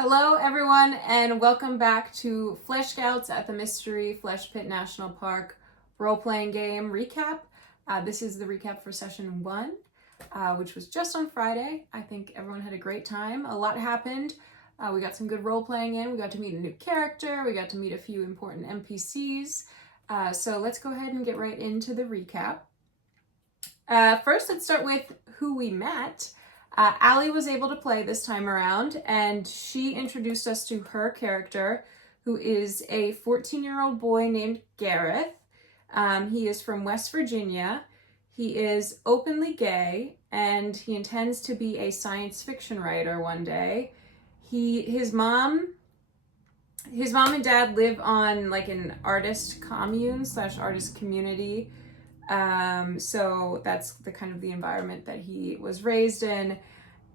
Hello everyone and welcome back to Flesh Scouts at the Mystery Flesh Pit National Park role-playing game recap. This is the recap for session 1, which was just on Friday. I think everyone had a great time. A lot happened. We got some good role-playing in. We got to meet a new character. We got to meet a few important NPCs. So let's go ahead and get right into the recap. First, let's start with who we met. Allie was able to play this time around, and she introduced us to her character, who is a 14-year-old boy named Gareth. He is from West Virginia. He is openly gay, and he intends to be a science fiction writer one day. His mom and dad live on like an artist commune / artist community. So that's the kind of the environment that he was raised in.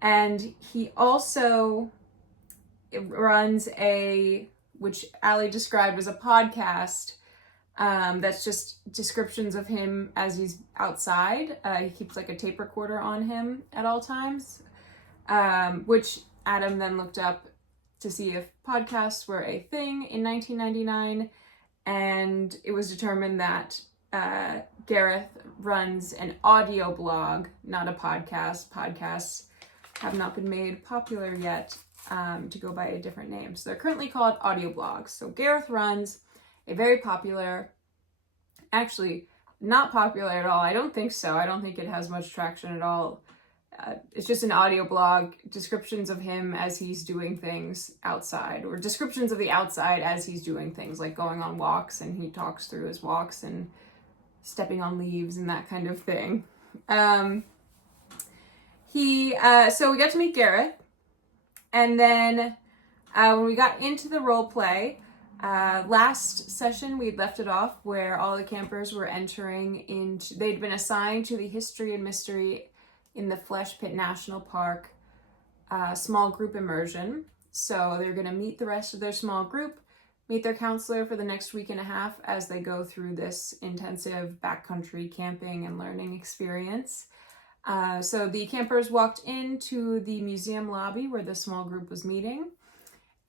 And he also runs which Allie described as a podcast, that's just descriptions of him as he's outside. He keeps like a tape recorder on him at all times, which Adam then looked up to see if podcasts were a thing in 1999. And it was determined that Gareth runs an audio blog, not a podcast. Podcasts have not been made popular yet, to go by a different name. So they're currently called audio blogs. So Gareth runs a very popular, actually not popular at all. I don't think so. I don't think it has much traction at all. It's just an audio blog, descriptions of him as he's doing things outside, or descriptions of the outside as he's doing things, like going on walks, and he talks through his walks and stepping on leaves and that kind of thing. So we got to meet Gareth, and then when we got into the role play, last session we'd left it off where all the campers were they'd been assigned to the History and Mystery in the Flesh Pit National Park small group immersion. So they're going to meet the rest of their small group, meet their counselor for the next week and a half as they go through this intensive backcountry camping and learning experience. So the campers walked into the museum lobby where the small group was meeting,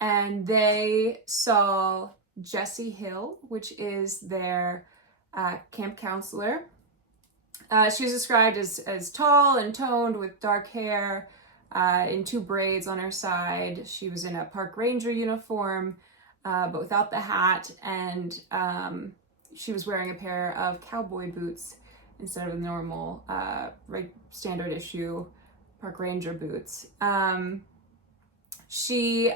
and they saw Jessie Hill, which is their camp counselor. She was described as tall and toned with dark hair, in 2 braids on her side. She was in a park ranger uniform, but without the hat, and she was wearing a pair of cowboy boots instead of the normal standard issue park ranger boots. She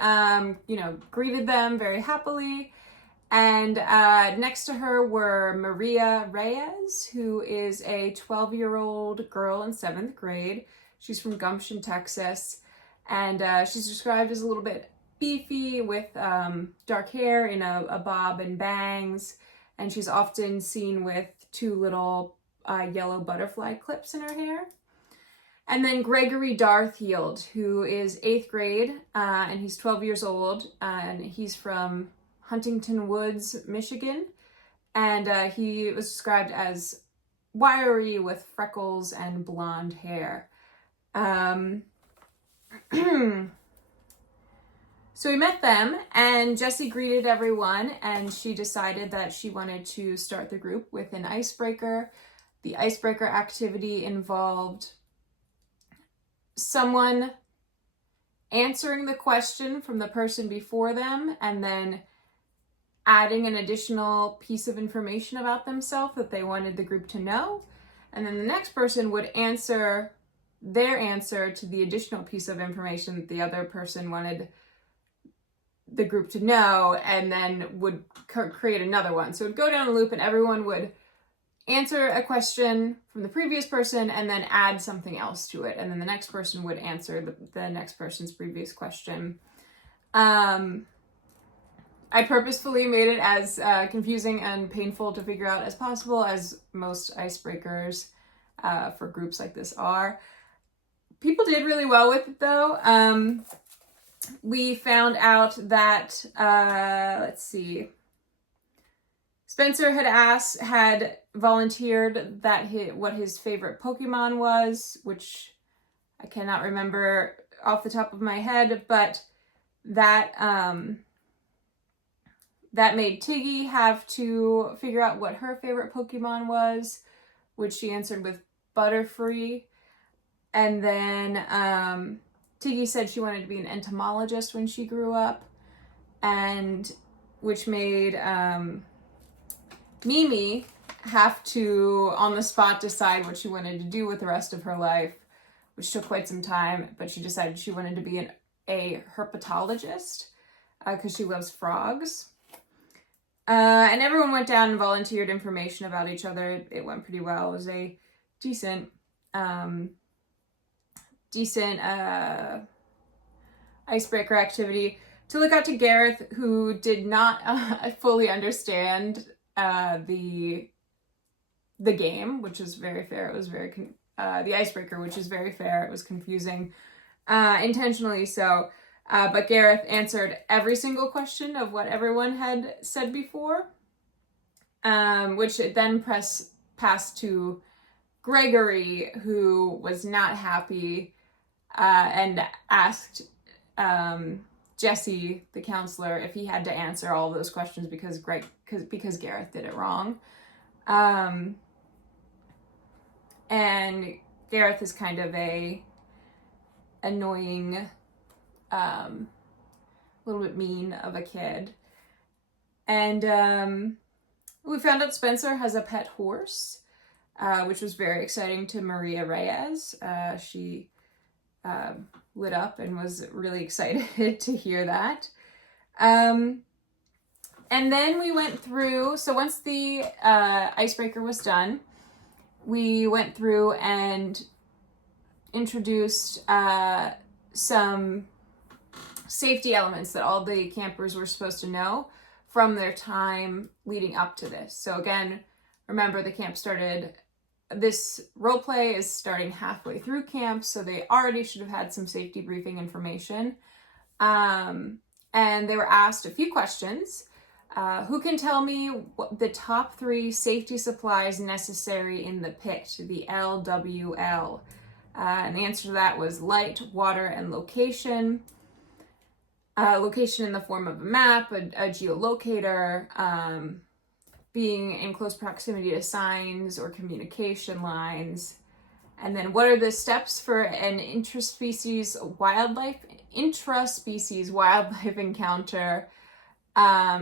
greeted them very happily, and next to her were Maria Reyes, who is a 12-year-old girl in 7th grade. She's from Gumption, Texas, and she's described as a little bit beefy with dark hair in a bob and bangs, and she's often seen with 2 little yellow butterfly clips in her hair. And then Gregory Darthield, who is 8th grade, and he's 12 years old, and he's from Huntington Woods, Michigan, and he was described as wiry with freckles and blonde hair. So we met them, and Jessie greeted everyone, and she decided that she wanted to start the group with an icebreaker. The icebreaker activity involved someone answering the question from the person before them, and then adding an additional piece of information about themselves that they wanted the group to know. And then the next person would answer their answer to the additional piece of information that the other person wanted the group to know, and then would create another one. So it would go down a loop, and everyone would answer a question from the previous person and then add something else to it. And then the next person would answer the next person's previous question. I purposefully made it as confusing and painful to figure out as possible, as most icebreakers for groups like this are. People did really well with it, though. We found out that, Spencer had volunteered what his favorite Pokemon was, which I cannot remember off the top of my head, but that that made Tiggy have to figure out what her favorite Pokemon was, which she answered with Butterfree. And then Tiggy said she wanted to be an entomologist when she grew up, and which made Mimi have to, on the spot, decide what she wanted to do with the rest of her life, which took quite some time, but she decided she wanted to be a herpetologist because she loves frogs. And everyone went down and volunteered information about each other. It went pretty well. It was a decent icebreaker activity. To look out to Gareth, who did not fully understand the game, which is very fair. It was very the icebreaker, which is very fair. It was confusing, intentionally so. But Gareth answered every single question of what everyone had said before, which it then passed to Gregory, who was not happy, and asked Jesse, the counselor, if he had to answer all those questions because Gareth did it wrong. And Gareth is kind of a annoying, a little bit mean of a kid. And we found out Spencer has a pet horse, which was very exciting to Maria Reyes. She lit up and was really excited to hear that. And then we went through, so once the icebreaker was done, we went through and introduced some safety elements that all the campers were supposed to know from their time leading up to this. So again, remember this role play is starting halfway through camp, so they already should have had some safety briefing information. And they were asked a few questions. Who can tell me what the top 3 safety supplies necessary in the pit, the LWL? And the answer to that was light, water, and location. Location in the form of a map, a geolocator, being in close proximity to signs or communication lines. And then what are the steps for an intraspecies wildlife encounter?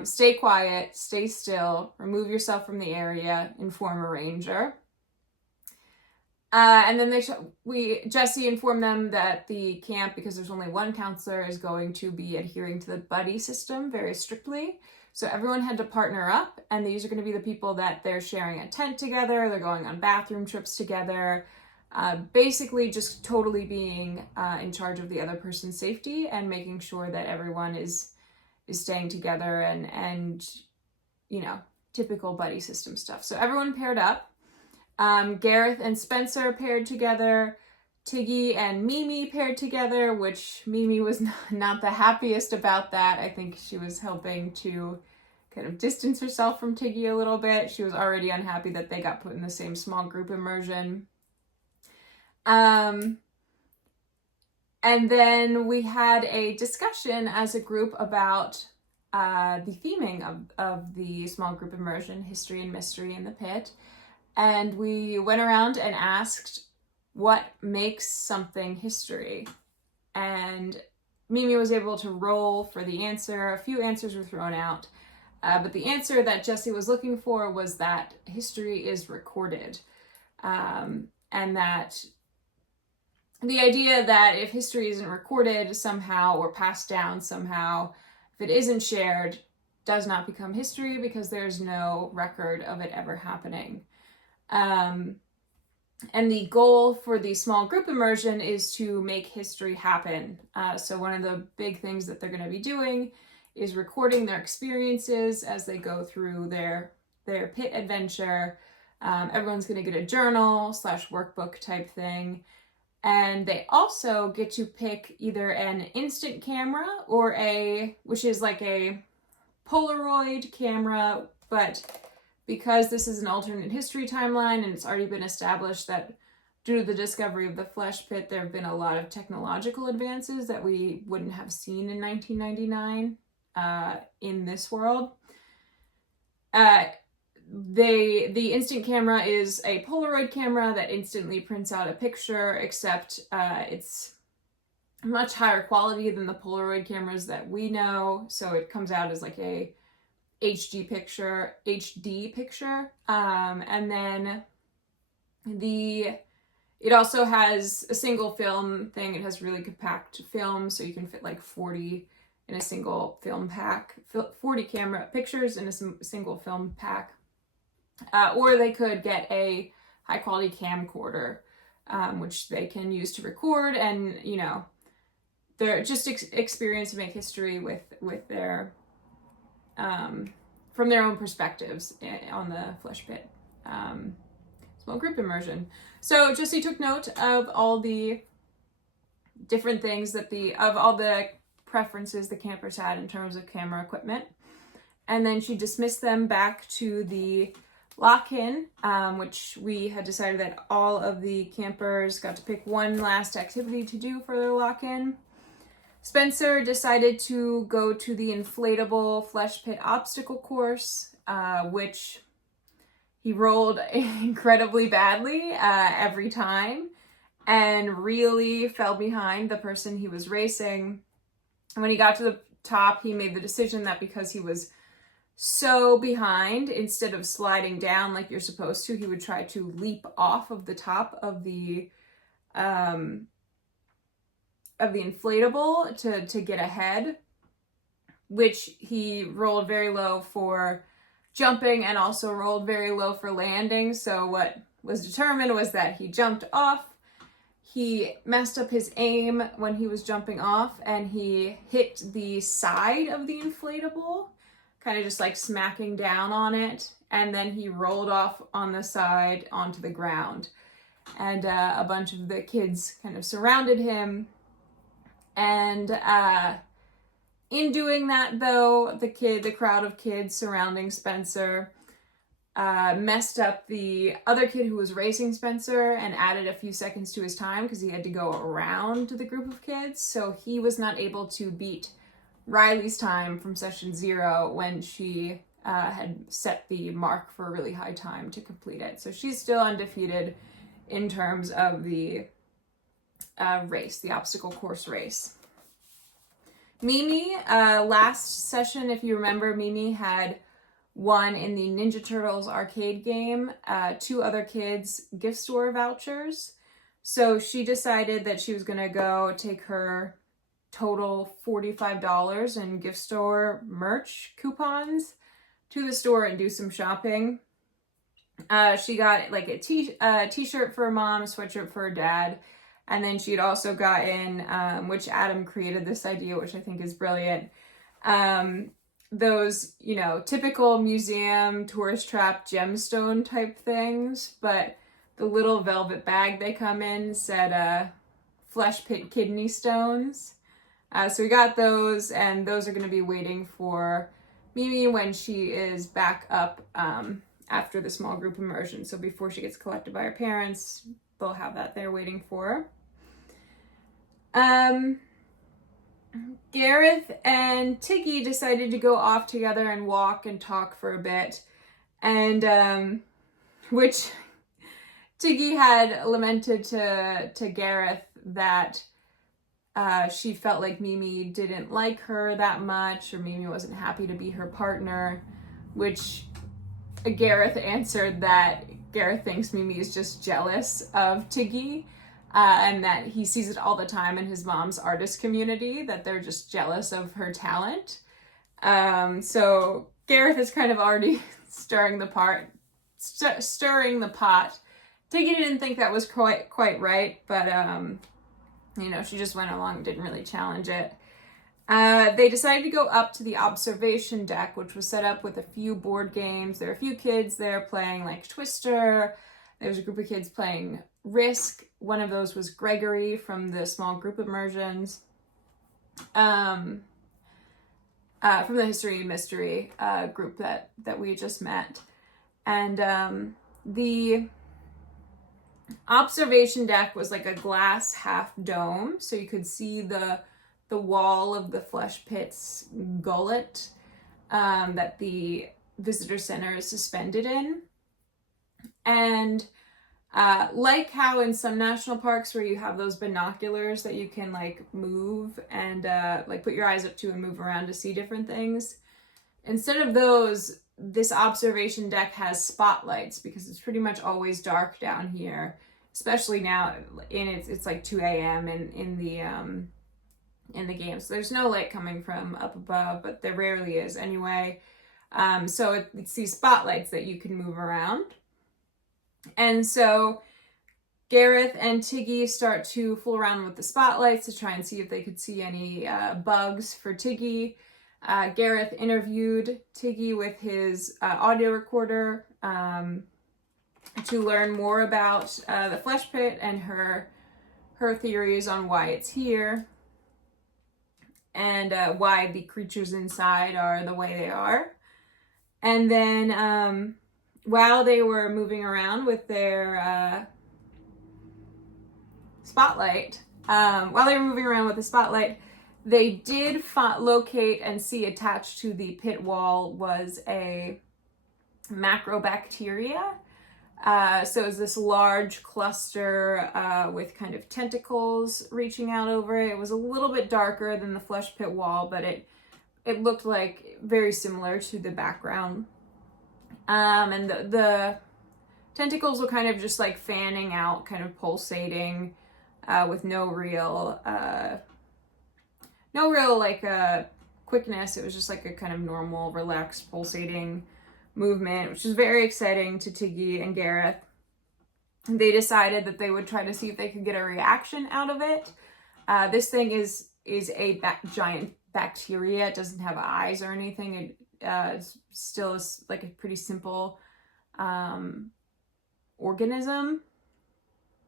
Stay quiet, stay still, remove yourself from the area, inform a ranger. And then Jesse informed them that the camp, because there's only one counselor, is going to be adhering to the buddy system very strictly. So everyone had to partner up, and these are going to be the people that they're sharing a tent together, they're going on bathroom trips together, basically just totally being in charge of the other person's safety and making sure that everyone is staying together and typical buddy system stuff. So everyone paired up. Gareth and Spencer paired together, Tiggy and Mimi paired together, which Mimi was not the happiest about that. I think she was helping to kind of distance herself from Tiggy a little bit. She was already unhappy that they got put in the same small group immersion. And then we had a discussion as a group about the theming of the small group immersion, history and mystery in the pit. And we went around and asked what makes something history. And Mimi was able to roll for the answer. A few answers were thrown out. But the answer that Jesse was looking for was that history is recorded. And that the idea that if history isn't recorded somehow or passed down somehow, if it isn't shared, does not become history because there's no record of it ever happening. And the goal for the small group immersion is to make history happen. So one of the big things that they're going to be doing is recording their experiences as they go through their pit adventure. Everyone's going to get a journal / workbook type thing. And they also get to pick either an instant camera or which is like a Polaroid camera, but because this is an alternate history timeline and it's already been established that due to the discovery of the flesh pit, there have been a lot of technological advances that we wouldn't have seen in 1999 in this world. The instant camera is a Polaroid camera that instantly prints out a picture, except it's much higher quality than the Polaroid cameras that we know. So it comes out as like a HD picture. And then it also has a single film thing. It has really compact film, so you can fit like 40 in a single film pack, 40 camera pictures in a single film pack. Or they could get a high quality camcorder, which they can use to record, and they're just experience to make history with their from their own perspectives on the flesh pit small group immersion. So Jessie took note of all the different things of all the preferences the campers had in terms of camera equipment, and then she dismissed them back to the lock-in, which we had decided that all of the campers got to pick one last activity to do for their lock-in. Spencer decided to go to the inflatable flesh pit obstacle course, which he rolled incredibly badly every time and really fell behind the person he was racing. And when he got to the top, he made the decision that because he was so behind, instead of sliding down like you're supposed to, he would try to leap off of the top of the inflatable to get ahead, which he rolled very low for jumping and also rolled very low for landing. So what was determined was that he jumped off, he messed up his aim when he was jumping off, and he hit the side of the inflatable, kind of just like smacking down on it, and then he rolled off on the side onto the ground. And a bunch of the kids kind of surrounded him. And in doing that, though, the crowd of kids surrounding Spencer messed up the other kid who was racing Spencer and added a few seconds to his time because he had to go around the group of kids. So he was not able to beat Riley's time from session 0 when she had set the mark for a really high time to complete it. So she's still undefeated in terms of the race, the obstacle course race. Mimi, last session, if you remember, Mimi had won in the Ninja Turtles arcade game 2 other kids' gift store vouchers. So she decided that she was going to go take her total $45 in gift store merch coupons to the store and do some shopping. She got like a t-shirt for her mom, a sweatshirt for her dad, and then she'd also gotten, which Adam created this idea, which I think is brilliant, those, typical museum tourist trap gemstone type things, but the little velvet bag they come in said flesh pit kidney stones. So we got those, and those are going to be waiting for Mimi when she is back up after the small group immersion. So before she gets collected by her parents, they'll have that there waiting for her. Gareth and Tiggy decided to go off together and walk and talk for a bit, and which Tiggy had lamented to Gareth that she felt like Mimi didn't like her that much, or Mimi wasn't happy to be her partner, which Gareth answered that Gareth thinks Mimi is just jealous of Tiggy, and that he sees it all the time in his mom's artist community, that they're just jealous of her talent. So Gareth is kind of already stirring the pot. Tiggy didn't think that was quite right, but she just went along and didn't really challenge it. They decided to go up to the observation deck, which was set up with a few board games. There were a few kids there playing like Twister. There was a group of kids playing Risk. One of those was Gregory from the small group immersions. From the History Mystery group that we just met. And observation deck was like a glass half dome, so you could see the wall of the flesh pit's gullet that the visitor center is suspended in. And like how in some national parks where you have those binoculars that you can like move and like put your eyes up to and move around to see different things, instead of those, this observation deck has spotlights because it's pretty much always dark down here, especially now it's like 2 a.m. in the game. So there's no light coming from up above, but there rarely is anyway. So it's these spotlights that you can move around. And so Gareth and Tiggy start to fool around with the spotlights to try and see if they could see any bugs for Tiggy. Gareth interviewed Tiggy with his audio recorder to learn more about the flesh pit and her theories on why it's here and why the creatures inside are the way they are. And then while they were moving around with their spotlight, they did locate and see attached to the pit wall was a macrobacteria. So it was this large cluster with kind of tentacles reaching out over it. It was a little bit darker than the flesh pit wall, but it looked like very similar to the background. And the tentacles were kind of just like fanning out, kind of pulsating with no real like quickness. It was just like a kind of normal, relaxed, pulsating movement, which is very exciting to Tiggy and Gareth. They decided that they would try to see if they could get a reaction out of it. This thing is a giant bacteria. It doesn't have eyes or anything. It still is like a pretty simple organism,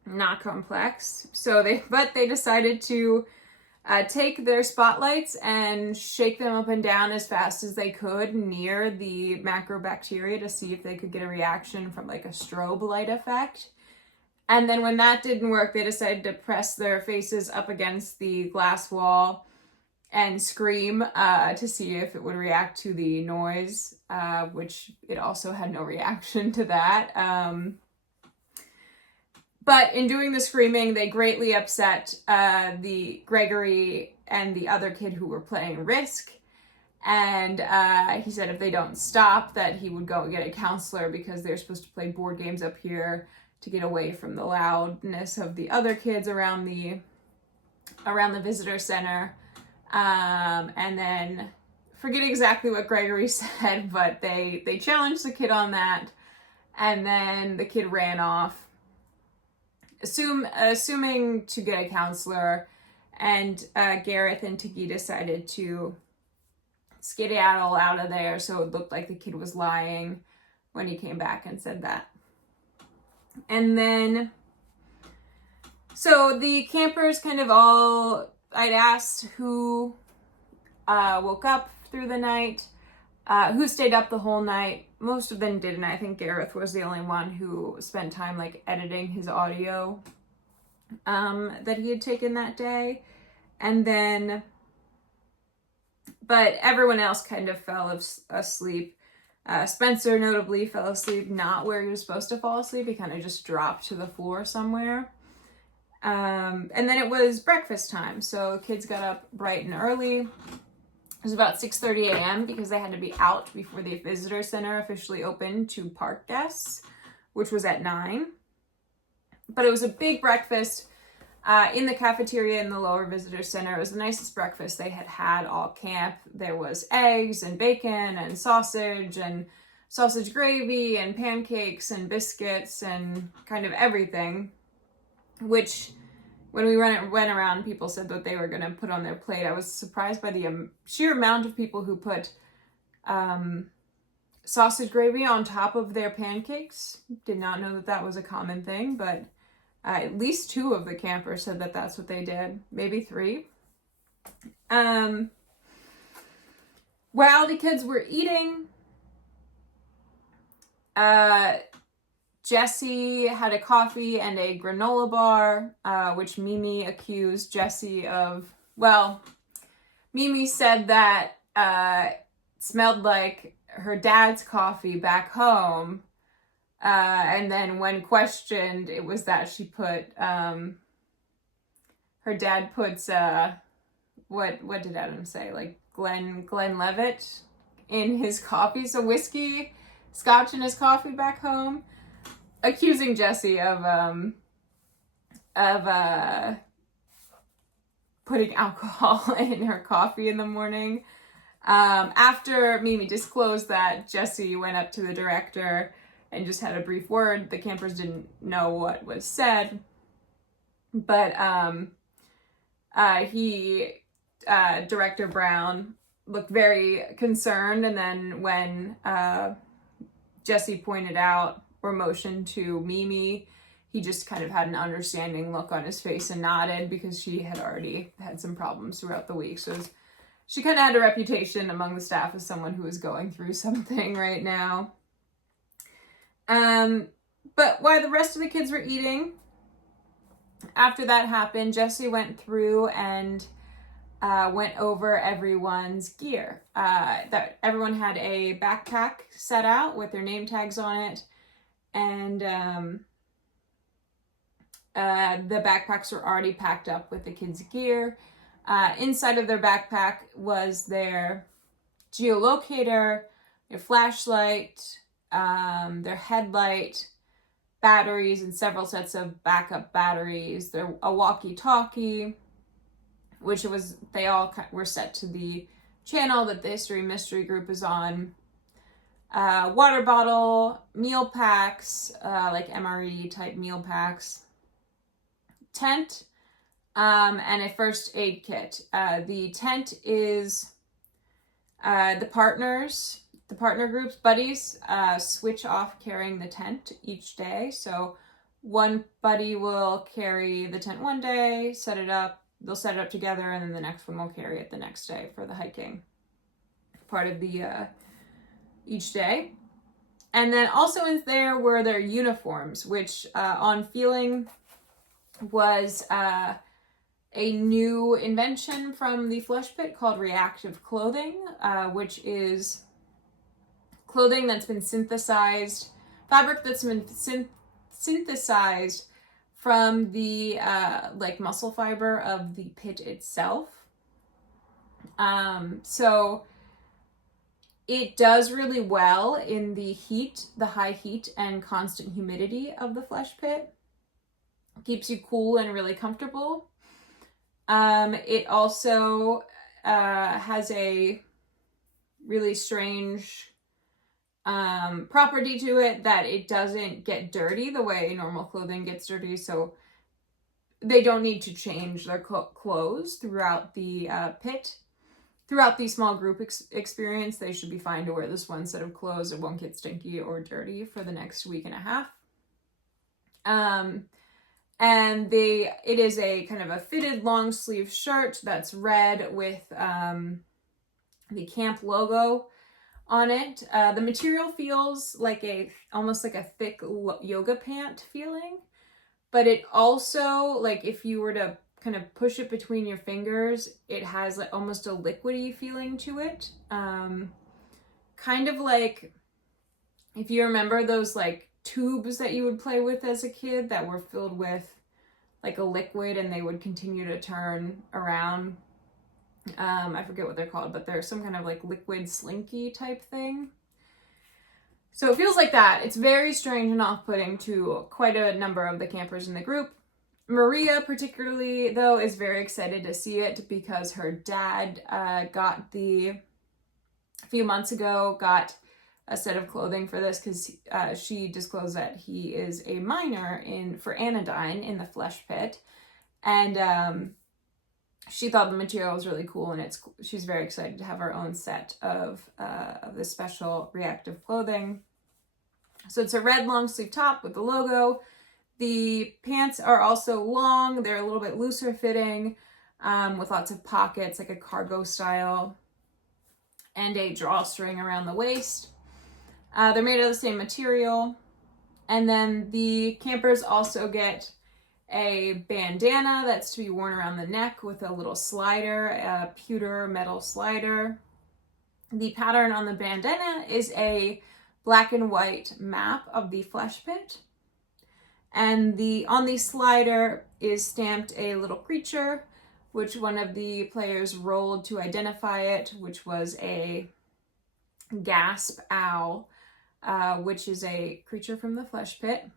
not complex. So they decided to take their spotlights and shake them up and down as fast as they could near the macrobacteria to see if they could get a reaction from like a strobe light effect. And then when that didn't work, they decided to press their faces up against the glass wall and scream to see if it would react to the noise, which it also had no reaction to that. But in doing the screaming, they greatly upset the Gregory and the other kid who were playing Risk. And he said if they don't stop, that he would go and get a counselor because they're supposed to play board games up here to get away from the loudness of the other kids around the visitor center. And then forget exactly what Gregory said, but they challenged the kid on that. And then the kid ran off, assuming to get a counselor, and Gareth and Tiggy decided to skedaddle out of there so it looked like the kid was lying when he came back and said that. And then, so the campers kind of all, I'd asked who woke up through the night, who stayed up the whole night. Most of them didn't. I think Gareth was the only one who spent time like editing his audio that he had taken that day. And then, but everyone else kind of fell asleep. Spencer notably fell asleep not where he was supposed to fall asleep. He kind of just dropped to the floor somewhere. And then it was breakfast time. So kids got up bright and early. It was about 6:30 a.m. because they had to be out before the visitor center officially opened to park guests, which was at 9. But it was a big breakfast in the cafeteria in the lower visitor center. It was the nicest breakfast they had had all camp. There was eggs and bacon and sausage gravy and pancakes and biscuits and kind of everything, which when we went around, people said that they were going to put on their plate. I was surprised by the sheer amount of people who put sausage gravy on top of their pancakes. Did not know that that was a common thing, but at least 2 of the campers said that that's what they did. Maybe 3. While the kids were eating, Jessie had a coffee and a granola bar, which Mimi accused Jessie of. Well, Mimi said that it smelled like her dad's coffee back home. And then when questioned, it was that she put, her dad puts, what did Adam say? Like Glenlivet in his coffee. So whiskey, scotch in his coffee back home. Accusing Jessie of putting alcohol in her coffee in the morning. After Mimi disclosed that, Jessie went up to the director and just had a brief word. The campers didn't know what was said, but Director Brown looked very concerned, and then when Jessie pointed out or motioned to Mimi, he just kind of had an understanding look on his face and nodded, because she had already had some problems throughout the week. So she kind of had a reputation among the staff as someone who was going through something right now. But while the rest of the kids were eating, after that happened, Jessie went through and went over everyone's gear. That everyone had a backpack set out with their name tags on it, and the backpacks were already packed up with the kids' gear. Inside of their backpack was their geolocator, their flashlight, their headlight, batteries, and several sets of backup batteries. A walkie-talkie, which they all were set to the channel that the History Mystery group is on. Water bottle, meal packs, like MRE type meal packs, tent, and a first aid kit. The tent is the partner groups, buddies, switch off carrying the tent each day. So one buddy will carry the tent one day, set it up, they'll set it up together, and then the next one will carry it the next day for the hiking part of the each day. And then also in there were their uniforms, which on feeling was a new invention from the Flesh Pit called reactive clothing, which is clothing that's been synthesized, fabric that's been synthesized from the like muscle fiber of the pit itself. So it does really well in the heat, the high heat and constant humidity of the Flesh Pit. Keeps you cool and really comfortable. It also has a really strange property to it, that it doesn't get dirty the way normal clothing gets dirty. So they don't need to change their clothes throughout the pit. Throughout the small group experience, they should be fine to wear this one set of clothes. It won't get stinky or dirty for the next week and a half. And it is a kind of a fitted long sleeve shirt that's red with the camp logo on it. The material feels like almost like a thick yoga pant feeling, but it also, like, if you were to kind of push it between your fingers, it has like almost a liquidy feeling to it. Kind of like, if you remember those like tubes that you would play with as a kid that were filled with like a liquid and they would continue to turn around. I forget what they're called, but they're some kind of like liquid slinky type thing. So it feels like that. It's very strange and off-putting to quite a number of the campers in the group. Maria particularly, though, is very excited to see it because her dad a few months ago got a set of clothing for this, because she disclosed that he is a miner for anodyne in the Flesh Pit, and she thought the material was really cool, and she's very excited to have her own set of this special reactive clothing. So it's a red long sleeve top with the logo. The pants are also long. They're a little bit looser fitting, with lots of pockets, like a cargo style, and a drawstring around the waist. They're made of the same material. And then the campers also get a bandana that's to be worn around the neck with a little slider, a pewter metal slider. The pattern on the bandana is a black and white map of the flesh pit. And on the slider is stamped a little creature, which one of the players rolled to identify it, which was a gasp owl, which is a creature from the flesh pit.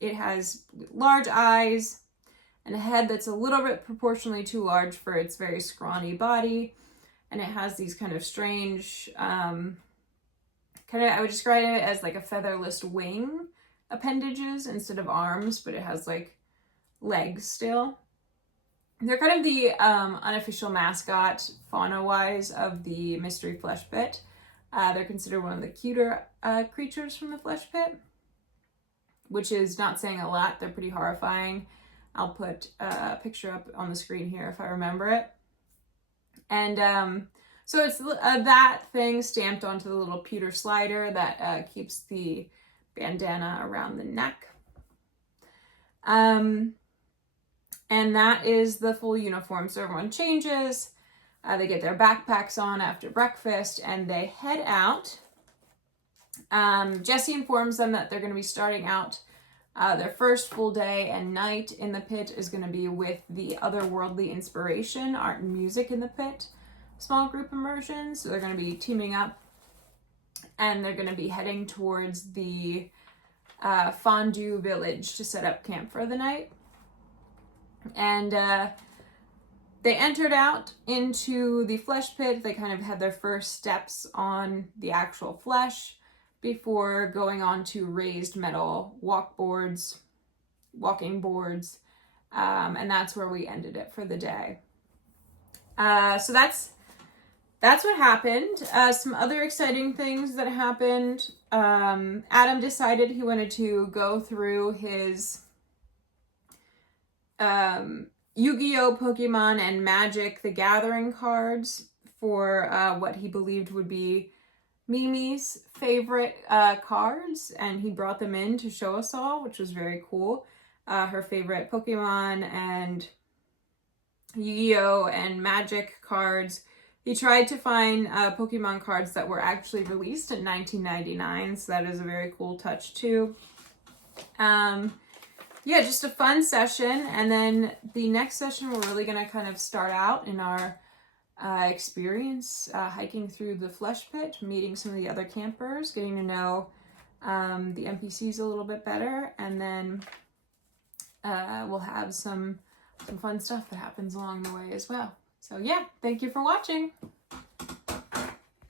It has large eyes and a head that's a little bit proportionally too large for its very scrawny body. And it has these kind of strange, I would describe it as like a featherless wing appendages instead of arms, but it has like legs still. They're kind of the unofficial mascot, fauna-wise, of the Mystery Flesh Pit. They're considered one of the cuter creatures from the Flesh Pit, which is not saying a lot. They're pretty horrifying. I'll put a picture up on the screen here if I remember it. And so it's that thing stamped onto the little pewter slider that keeps the bandana around the neck. And that is the full uniform. So everyone changes, they get their backpacks on after breakfast, and they head out. Jesse informs them that they're going to be starting out their first full day and night in the pit is going to be with the otherworldly inspiration, art and music in the pit, small group immersion. So they're going to be teaming up, and they're going to be heading towards the fondue village to set up camp for the night. And they entered out into the flesh pit. They kind of had their first steps on the actual flesh before going on to raised metal walking boards, and that's where we ended it for the day. So that's what happened. Some other exciting things that happened. Adam decided he wanted to go through his Yu-Gi-Oh! Pokemon and Magic the Gathering cards for what he believed would be Mimi's favorite cards, and he brought them in to show us all, which was very cool. Her favorite Pokemon and Yu-Gi-Oh! And Magic cards. He tried to find Pokemon cards that were actually released in 1999, so that is a very cool touch too. Yeah, just a fun session, and then the next session we're really going to kind of start out in our experience hiking through the flesh pit, meeting some of the other campers, getting to know the NPCs a little bit better, and then we'll have some fun stuff that happens along the way as well. So yeah, thank you for watching.